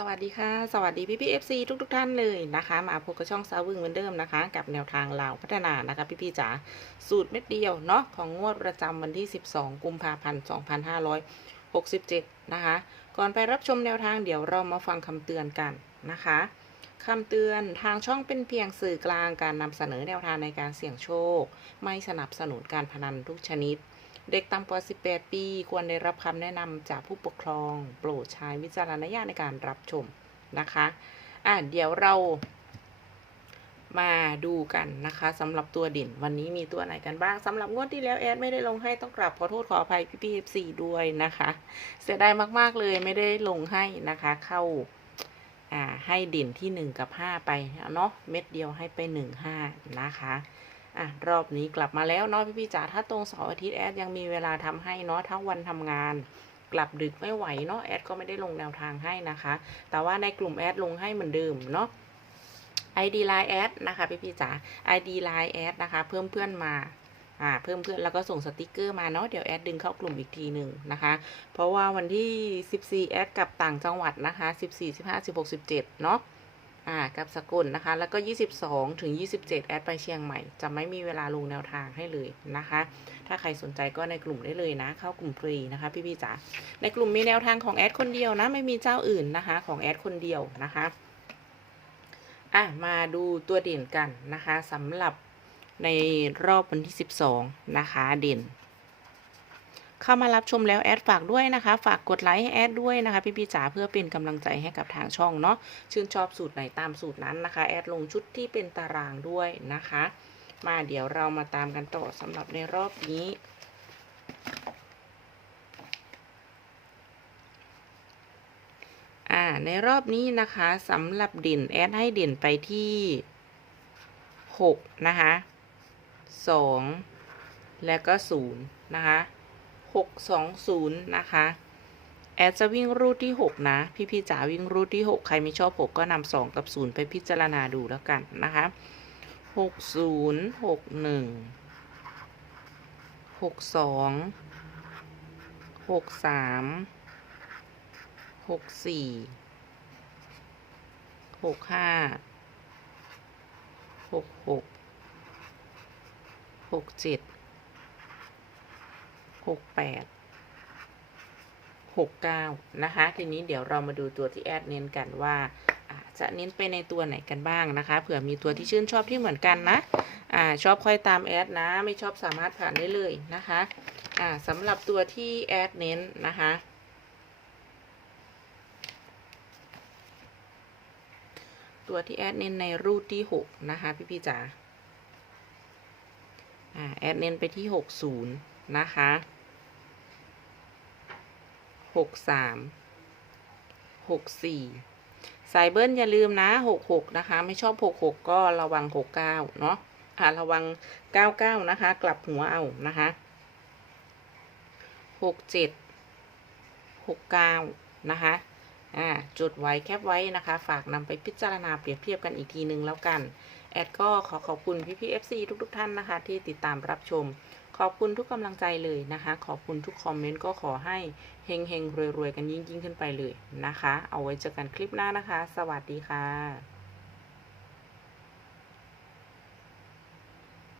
สวัสดีค่ะ สวัสดีพี่พี่เอฟซีทุกทุกๆท่านเลยนะคะ มาพบกับช่องซาวึงเหมือนเดิมนะคะ กับแนวทางลาพัฒนานะคะพี่พี่จ๋าสูตรเม็ดเดียวเนาะของงวดประจำวันที่ 12 กุมภาพันธ์ 2567 นะคะ ก่อนไปรับชมแนวทางเดี๋ยวเรามาฟังคำเตือนกันนะคะคำเตือนทางช่องเป็นเพียงสื่อกลางการนำเสนอแนวทางในการเสี่ยงโชค ไม่สนับสนุนการพนันทุกชนิด เด็กต่ำกว่า 18 ปี ควรได้รับคำแนะนำจากผู้ปกครอง โปรดใช้วิจารณญาณในการรับชมนะคะอะเดี๋ยวเรามาดูกันนะคะสำหรับตัวเด่นวันนี้มีตัวไหนกันบ้างสำหรับงวดที่แล้วแอดไม่ได้ลงให้ต้องกราบขอโทษขออภัยพี่พีเอฟซีด้วยนะคะ เสียดายมาก ๆ เลยไม่ได้ลงให้นะคะ เข้าอ่าให้เด่นที่ 1 กับ 5 ไปเนาะเม็ดเดียวให้ไป 1 5 นะคะ อะรอบนี้กลับมาแล้วเนาะพี่พี่ๆจ๋าถ้าตรงเสาร์อาทิตย์แอดยังมีเวลาทำให้เนาะทั้งวันทำงาน กลับดึกไม่ไหวเนาะแอดก็ไม่ได้ลงแนวทางให้นะคะ แต่ว่าในกลุ่มแอดลงให้เหมือนเดิมเนาะ ID Line แอดนะคะพี่พี่ๆจ๋า ID Line แอดนะคะ เพิ่มเพื่อนมาอ่าเพิ่มเพื่อนแล้วก็ส่งสติกเกอร์มาเนาะเดี๋ยวแอดดึงเข้ากลุ่มอีกทีหนึ่งนะคะ เพราะว่าวันที่ 14 แอดกลับต่างจังหวัดนะคะ 14 15 16 17 เนาะ อ่ากับสกุลนะคะ แล้วก็ 22 ถึง 27 แอดไปเชียงใหม่ จะไม่มีเวลาลงแนวทางให้เลยนะคะ ถ้าใครสนใจก็ในกลุ่มได้เลยนะ เข้ากลุ่มฟรีนะคะ พี่พี่จ๋า ในกลุ่มมีแนวทางของแอดคนเดียวนะ ไม่มีเจ้าอื่นนะคะ ของแอดคนเดียวนะคะ อะ มาดูตัวเด่นกันนะคะสำหรับในรอบวันที่ 12 นะคะ เด่น เข้ามารับชมแล้วแอดฝากด้วยนะคะ ฝากกดไลค์ให้แอดด้วยนะคะ พี่พี่จ๋าเพื่อเป็นกำลังใจให้กับทางช่องเนาะชื่นชอบสูตรไหนตามสูตรนั้นนะคะ แอดลงชุดที่เป็นตารางด้วยนะคะ มาเดี๋ยวเรามาตามกันต่อสำหรับในรอบนี้อ่าในรอบนี้นะคะสำหรับเด่นแอดให้เด่นไปที่หกนะคะสองแล้วก็ศูนย์นะคะ หกสองศูนะคะ แอดจะวิ่งรูทที่หกนะ พี่พี่ๆจ๋าวิ่งรูทที่หกใครไม่ชอบหกก็นำสองกับศูนย์ไปพิจารณาดูแล้วกันนะคะหกศูนย์หกหนึ่ง หกแปดหกเก้านะคะ ทีนี้เดี๋ยวเรามาดูตัวที่แอดเน้นกันว่าจะเน้นไปในตัวไหนกันบ้างนะคะ เผื่อมีตัวที่ชื่นชอบที่เหมือนกันนะอ่าชอบค่อยตามแอดนะ ไม่ชอบสามารถผ่านได้เลยนะคะอ่าสำหรับตัวที่แอดเน้นนะคะตัวที่แอดเน้นในรูทที่หกนะคะ พี่พี่จ๋าอ่าแอดเน้นไปที่หกศูนย์นะคะ หกสามหกสี่สายเบิ้ลอย่าลืมนะหกหกนะคะ ไม่ชอบหกหกก็ระวังหกเก้าเนาะอ่าระวังเก้าเก้านะคะ กลับหัวเอานะคะหกเจ็ดหกเก้านะคะอ่าจดไว้แคปไว้นะคะ ฝากนำไปพิจารณาเปรียบเทียบกันอีกทีหนึ่งแล้วกัน แอดก็ขอขอบคุณพี่พี่ๆ FC ทุกๆท่านนะคะ ที่ติดตามรับชม ขอบคุณทุกกำลังใจเลยนะคะ ขอบคุณทุกคอมเมนต์ก็ขอให้เฮงเฮงๆรวยๆ กันยิ่งยิ่งๆขึ้นไปเลยนะคะ เอาไว้เจอกันคลิปหน้านะคะ สวัสดีค่ะ